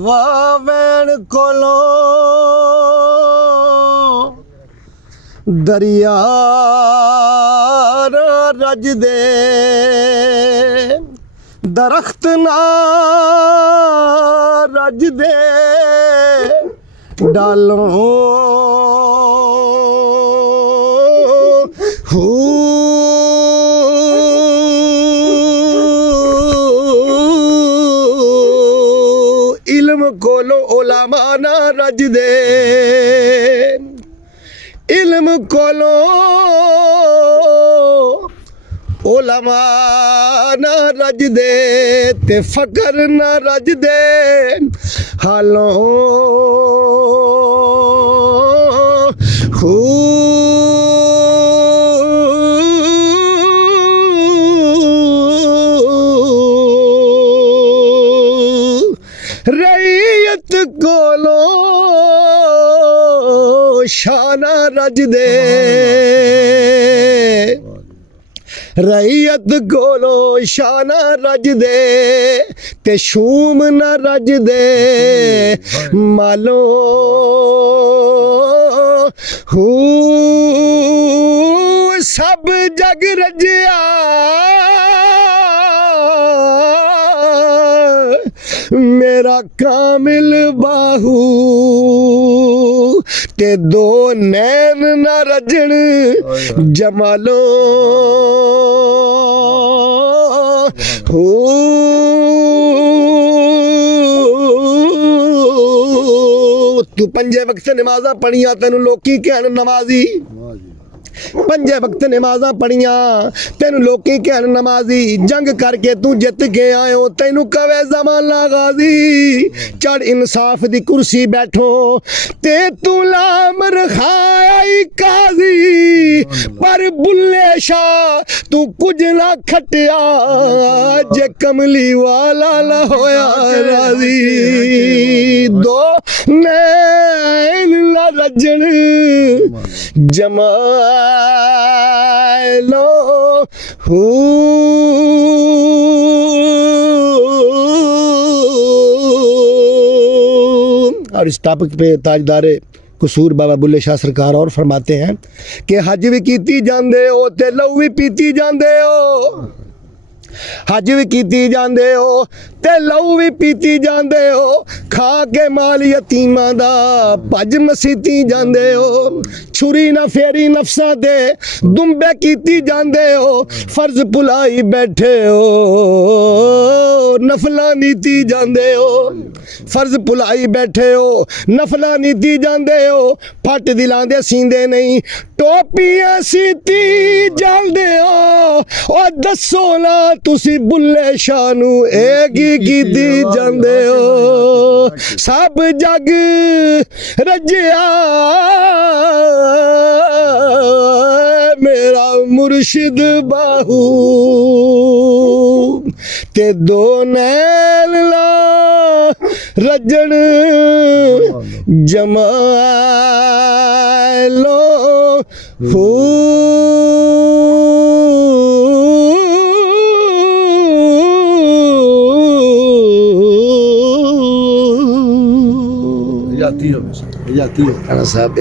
ਵਾਹ ਵੈਣ ਕੋਲੋਂ ਦਰਿਆ ਰਜਦੇ ਦਰਖਤ ਨਾ ਰਜਦੇ ਡਾਲੋਂ इल्म कोलो उलमा ना रजदे इल्म कोलो उलमा ना रजदे ते फकर ना रजदे हालों रईयत कोलो शाना रजदे रईयत कोलो शाना रजदे ते शूम न रजदे मालो सब जग रजिया मेरा कामिल बाहू ते दो नैन न रजन जमालो तू पंजे वक्त नमाज़ा पढ़िया तेनू लोकी कहन नमाजी पंजे वक्त नमाज़ा पढ़िया तेनू लोकी कहन नमाजी जंग करके तू जित के आयो तेनू कवे ज़माना गाजी चढ़ इंसाफ दी कुर्सी बैठो ते तू लामर खाई काजी पर बुल्ले शाह तू कुछ ना खटिया जे कमली वाला ना होया राजी दो नैन ना रजन जमालो और इस टॉपिक पे ताजदारे कसूर बाबा बुल्ले शाह सरकार और फरमाते हैं कि हज भी कीती जांदे हो ते लहू भी पीती जांदे हो हज भी कीती जांदे हो ते लहू भी पीती जांदे हो खा के माल यतीमां दा भज मसीती जांदे हो छुरी ना फेरी नफसा दे दुंबे कीती जांदे हो फर्ज भुलाई बैठे हो नफला नीति जांदे हो फर्ज भुलाई बैठे हो नफला नीति जांदे हो फट दिलां दे सींदे नहीं टोपियां सीती जांदे हो ओ दसो ना तुसी बुल्ले शाह नू एगी कीती जांदे हो सब जग रजिया मेरा मुर्शिद बाहू ते दो नैन ला रजन जमालो जाती हो साहब